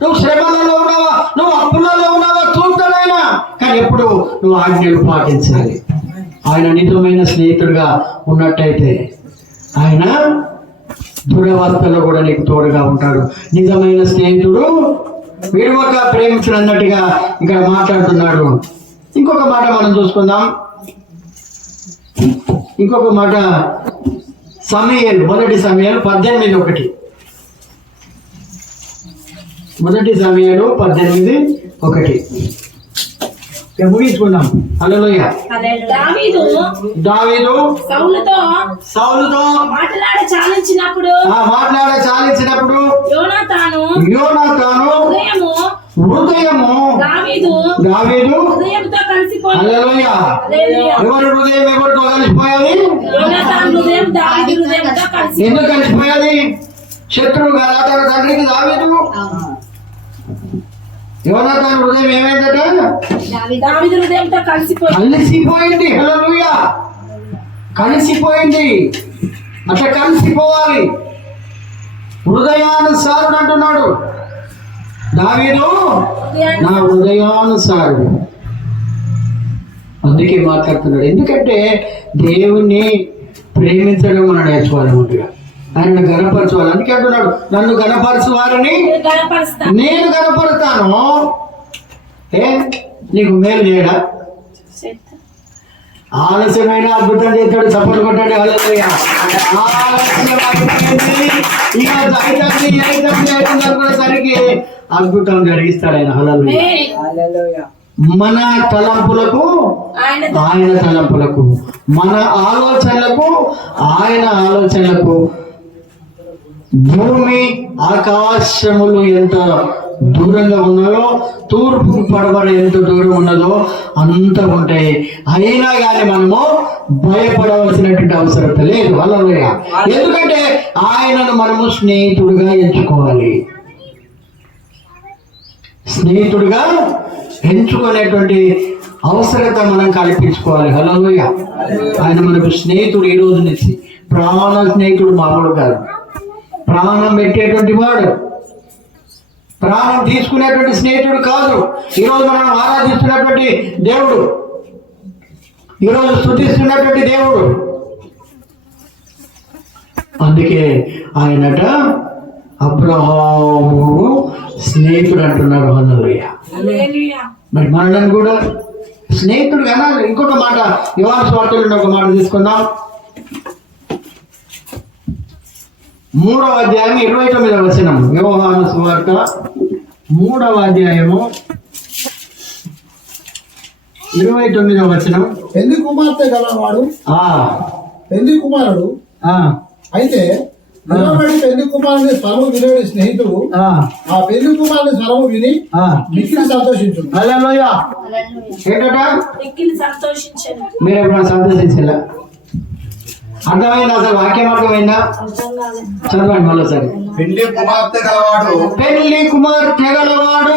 నువ్వు శ్రమలలో ఉన్నావా, నువ్వు అప్పులలో ఉన్నావా చూస్తాడైనా. కానీ ఎప్పుడు నువ్వు ఆజ్ఞలు పాటించాలి. ఆయన నిజమైన స్నేహితుడిగా ఉన్నట్టయితే ఆయన దురవస్థలో కూడా నీకు తోడుగా ఉంటాడు. నిజమైన స్నేహితుడు విడవక ప్రేమించడం అన్నట్టుగా ఇక్కడ మాట్లాడుతున్నాడు. ఇంకొక మాట మనం చూసుకుందాం. ఇంకొక మాట సమూయేలు, మొదటి సమూయేలు 18:1. మొదటి సమూయేలు 18:1. ముగించుకుందాం. హల్లెలూయా. దావీదు సౌలుతో మాట్లాడ చాలించినప్పుడు యోనాతాను హృదయము దావీదు హృదయంతో కలిసిపోయి. హల్లెలూయా. ఎవరి హృదయం ఎవరితో కలిసిపోయాది? యోనాతాను హృదయం దావీదు హృదయంతో కలిసి. ఎందుకు కలిసిపోయాది? శత్రువు కదా తన తండ్రికి దావీదు. యోనాతాను హృదయం ఏమైందట? దావీదు హృదయంతో కలిసిపోయింది. హల్లెలూయా. కలిసిపోయింది. అట్లా కలిసిపోవాలి. హృదయానుసారుడు అంటున్నాడు దావీదు, నా హృదయానుసారుడు. అందుకే మాట్లాడుతున్నాడు. ఎందుకంటే దేవుణ్ణి ప్రేమించడం మనం నేర్చుకోవాలి. ముందుగా ఆయనను గణపరచుకోవాలి. అందుకే అంటున్నాడు, నన్ను గణపరచు వారిని నేను గణపరుస్తాను. నీకు మేలు చేయడా? ఆలస్యమైన అద్భుతం చేస్తాడు. చప్పట్లు కొట్టాడు. హల్లెలూయా. సరికి అద్భుతం జరిగిస్తాడు ఆయన. హల్లెలూయా. మన తలంపులకు ఆయన తలంపులకు, మన ఆలోచనలకు ఆయన ఆలోచనలకు భూమి ఆకాశములు ఎంత దూరంగా ఉన్నాయో, తూర్పు పడమర ఎంత దూరం ఉన్నదో అంత ఉంటాయి. అయినా కానీ మనము భయపడవలసినటువంటి అవసరం లేదు. హల్లెలూయా. ఎందుకంటే ఆయనను మనము స్నేహితుడుగా ఎంచుకోవాలి. స్నేహితుడుగా ఎంచుకునేటువంటి అవసరత మనం కల్పించుకోవాలి. హల్లెలూయా. ఆయన మనకు స్నేహితుడు. ఈ రోజు నుంచి ప్రాణ స్నేహితుడు మామూలు కాదు. ప్రాణం పెట్టేటువంటి వాడు, ప్రాణం తీసుకునేటువంటి స్నేహితుడు కాదు. ఈరోజు మనం ఆరాధిస్తున్నటువంటి దేవుడు, ఈరోజు స్తుతిస్తున్నటువంటి దేవుడు. అందుకే ఆయనట అబ్రహాము స్నేహితుడు అంటున్నాడు. హల్లెలూయా. హల్లెలూయా. మరి మనల్ని కూడా స్నేహితుడు కదా. ఇంకొక మాట యోహాను సువార్తలో ఒక మాట తీసుకుందాం. 3వ అధ్యాయం 29వ వచనం. యోహాను సువార్త 3వ అధ్యాయము 29వ వచనం. పెళ్లి కుమార్తె గలవాడు ఆ పెళ్లి కుమారుడు ఆ అయితే నిలబడి పెళ్లి కుమారుని స్వరము వినేడు స్నేహితుడు ఆ ఆ పెళ్లి కుమారుని స్వరము విని ఆ మిక్కిలి సంతోషించు. హల్లెలూయా. ఏంటట? మిక్కిలి సంతోషించను. మీరు ఎప్పుడైనా సంతోషించాలా? అర్థమైందా? అసలు వాక్యం అర్థమైందా? అర్థం కాలేదు. చదవండి మరోసారి. పెళ్లి కుమార్తె గలవాడు పెళ్లి కుమార్తె గలవాడు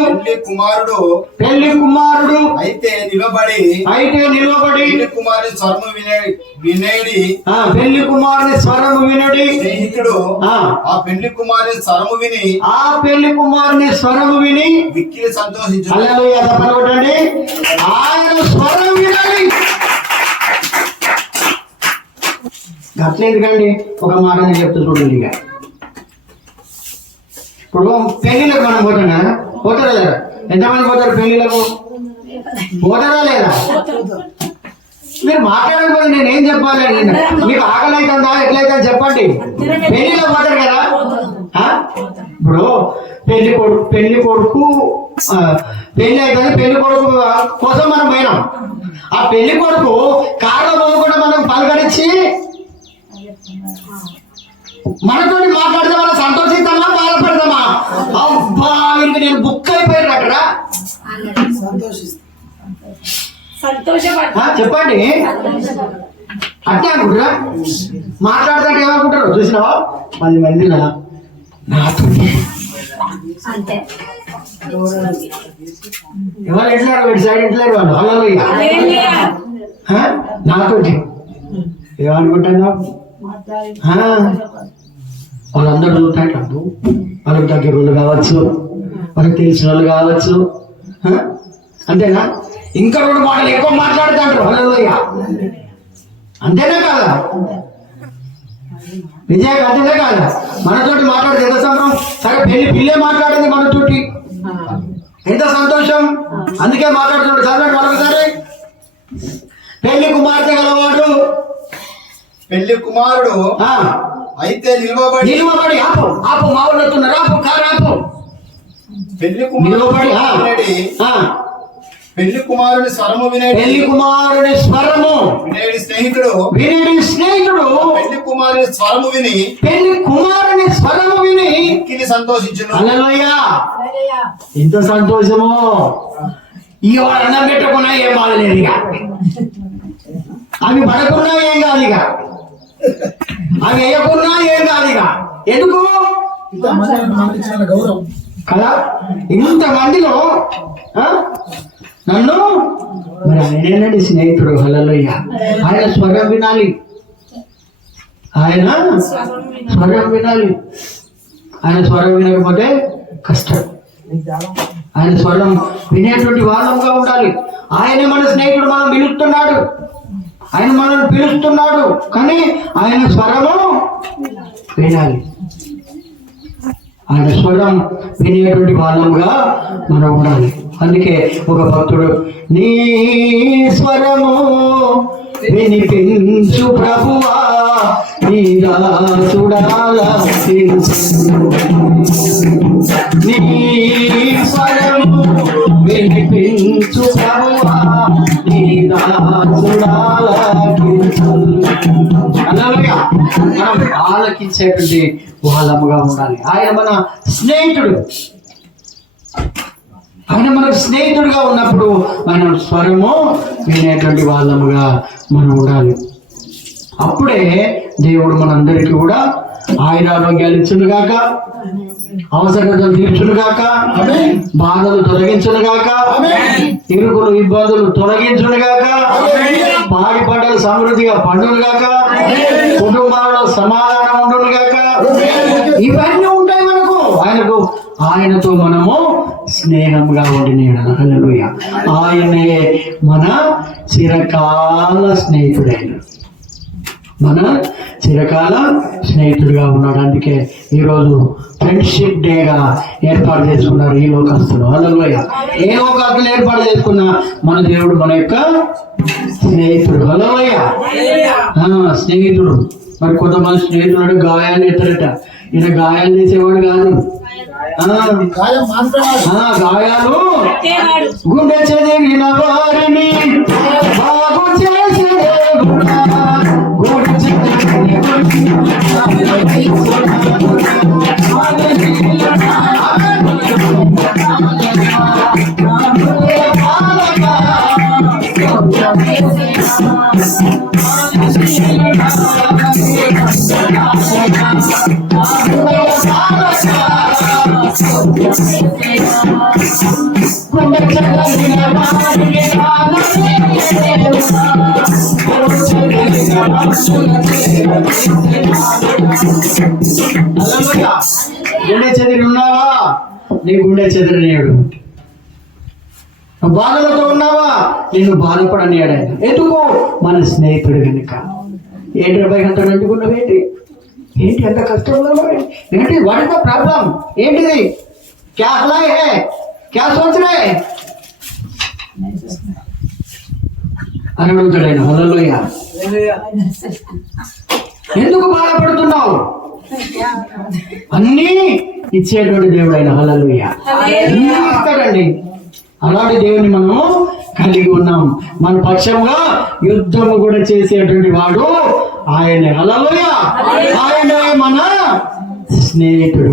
పెళ్లి కుమారుడు అయితే నిలబడి పెళ్లి కుమారుని స్వరము వినేడి పెళ్లి కుమారుని స్వరము వినడి స్నేహితుడు ఆ పెళ్లి కుమారుని స్వరము విని మిక్కిలి సంతోషించు. హల్లెలూయా. చెప్పండి కొట్టండి. ఆయన స్వరం వినాలి. అట్లేందుకండి, ఒక మాట నేను చెప్తూ చూడండి. ఇక ఇప్పుడు పెళ్లిలకు మనం పోతానా? పోతారా లేదా? ఎంతమంది పోతారు పెళ్లిలకు? పోతారా లేదా? మీరు మాట్లాడకపోతే నేనేం చెప్పాలి? మీకు ఆకలి అవుతుందా ఎట్లయితే చెప్పండి. పెళ్లిలో పోతారు కదా. ఇప్పుడు పెళ్లి కొడుకు పెళ్లి అవుతుంది. పెళ్లి కొడుకు కోసం మనం పోయినాం. ఆ పెళ్లి కొడుకు కారులో పోకుండా మనం పలకరించి మనతో మాట్లాడితే మనం సంతోషిస్తామా బాధపడతామా? అబ్బా ఇంక నేను బుక్ అయిపోయాను అక్కడ. చెప్పండి. అట్లా అనుకుంటారా? మాట్లాడితే ఏమనుకుంటారు చూసినావా? 10 మంది నాతో ఎవరు ఎట్లారు? వీడి సైడ్ ఎట్లేరు వాళ్ళు. హల్లెలూయా. నాతో ఏమనుకుంటున్నావు? వాళ్ళందరూ చూస్తాడు. వాళ్ళకి దగ్గర వాళ్ళు కావచ్చు, వాళ్ళకి తెలిసిన వాళ్ళు కావచ్చు. అంతేనా? ఇంకా 2 మాటలు ఎక్కువ మాట్లాడుతాడు. హల్లెలూయా. అంతేనా కాదా? నిజంగా అంతేనా కాదా? మనతోటి మాట్లాడితే ఎంత సంతోషం. సరే పిల్లే మాట్లాడింది మనతోటి, ఎంత సంతోషం. అందుకే మాట్లాడుతున్నాడు. చదవండి మరొకసారి. పెళ్లి కుమార్తె గలవాడు పెళ్లి కుమారుడు అయితే నిలవబడి ఆపు మా వాళ్ళు వస్తున్నారు. ఆపు కారు ఆపు. పెళ్లి కుమారుని స్వరము వినేడి స్నేహితుడు పెళ్లి కుమారుని స్వరము విని మిక్కిలి సంతోషించును. హల్లెలూయా. ఎంత సంతోషమో. ఇక వాళ్ళు అన్నం పెట్టుకున్నా ఏం బాధలేదు. ఇక అవి పడకున్నా ఏం కాదు. ఇక అవి వేయకున్నా ఏం కాదు. ఇక ఎందుకు గౌరవం కదా? ఇంతమందిలో నన్ను మరి ఆయనేనండి స్నేహితుడు. హల్లెలూయా. ఆయన స్వరం వినాలి. ఆయన స్వరం వినాలి. ఆయన స్వరం వినకపోతే కష్టం. ఆయన స్వరం వినేటువంటి వాళ్ళంగా ఉండాలి. ఆయనే మన స్నేహితుడు. మనం పిలుస్తున్నాడు, ఆయన మనల్ని పిలుస్తున్నాడు. కానీ ఆయన స్వరము వినాలి. ఆయన స్వరం వినేటువంటి వాళ్ళంగా మనం ఉండాలి. అందుకే ఒక భక్తుడు, నీ స్వరము వినిపించు ప్రభువా, నీ దాసుడాలకించు. నీ స్వరము వినిపించు ప్రభువా, నీ దాసుడాలకించు. హల్లెలూయా. మనం ఆలకించేటువంటి వాళ్ళముగా ఉండాలి. ఆయన మన స్నేహితుడు. ఆయన మనకు స్నేహితుడిగా ఉన్నప్పుడు మనం స్వరము వినేటువంటి వాళ్ళముగా మనం ఉండాలి. అప్పుడే దేవుడు మనందరికీ కూడా ఆయన ఆరోగ్యాలు ఇచ్చును గాక, అవసరతలు తీర్చును గాక, బాధలు తొలగించును గాక, ఇరుకులు ఇబ్బందులు తొలగించును గాక, పాడి పంటలు సమృద్ధిగా పండును గాక, కుటుంబాలలో సమాధానం ఉండును గాక. ఇవన్నీ ఉంటాయి మనకు. ఆయనతో మనము స్నేహంగా ఉండినాడు. హల్లెలూయా. ఆయనే మన చిరకాల స్నేహితుడైన, మన చిరకాల స్నేహితుడిగా ఉన్నాడు. అందుకే ఈరోజు ఫ్రెండ్షిప్ డేగా ఏర్పాటు చేసుకున్నారు ఈ లోకస్తులు. హల్లెలూయా. ఏ లోకస్తులు ఏర్పాటు చేసుకున్నా మన దేవుడు మన యొక్క స్నేహితుడు. హల్లెలూయా. స్నేహితుడు. మరి కొంతమంది స్నేహితుడు గాయాలు ఎత్తారట. ఈయన గాయాలు చేసేవాడు కాదు. గాయాలు గుండె చెదిరిన వారిని బాగు చేసే గుండె చెదిరి ఉన్నావా? నీ గుండె చెదిరినాడు. బాధలతో ఉన్నావా? నిన్ను బాధపడనియాడు ఆయన. ఎందుకు? మన స్నేహితుడు కనుక. ఏంటి అబ్బాయి అంత నంచుకున్నావు? ఏంటి అంత కష్టంలో? ఏంటి? What is the problem? ఏంటిది? క్యా హలాయ్ హై? క్యా సోచ్ రే అని అడుగుతాడు ఆయన. హల్లెలూయా. ఎందుకు బాధపడుతున్నావు? అన్నీ ఇచ్చేటువంటి దేవుడు ఆయన. హల్లెలూయా. అన్నీ ఇస్తాడండి. అలాంటి దేవుని మనము కలిగి ఉన్నాం. మన పక్షంగా యుద్ధము కూడా చేసేటువంటి వాడు ఆయనే. హల్లెలూయా. ఆయనే మన స్నేహితుడు,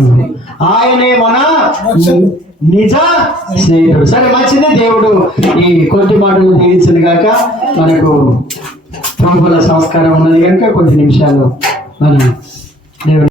ఆయనే మన నిజ స్నేహితుడు. సరే, మంచిది. దేవుడు ఈ కొద్ది మాటలు దీవించింది కాక మనకు ప్రభుల సంస్కారం ఉన్నది కనుక కొద్ది నిమిషాలు మనం దేవుడు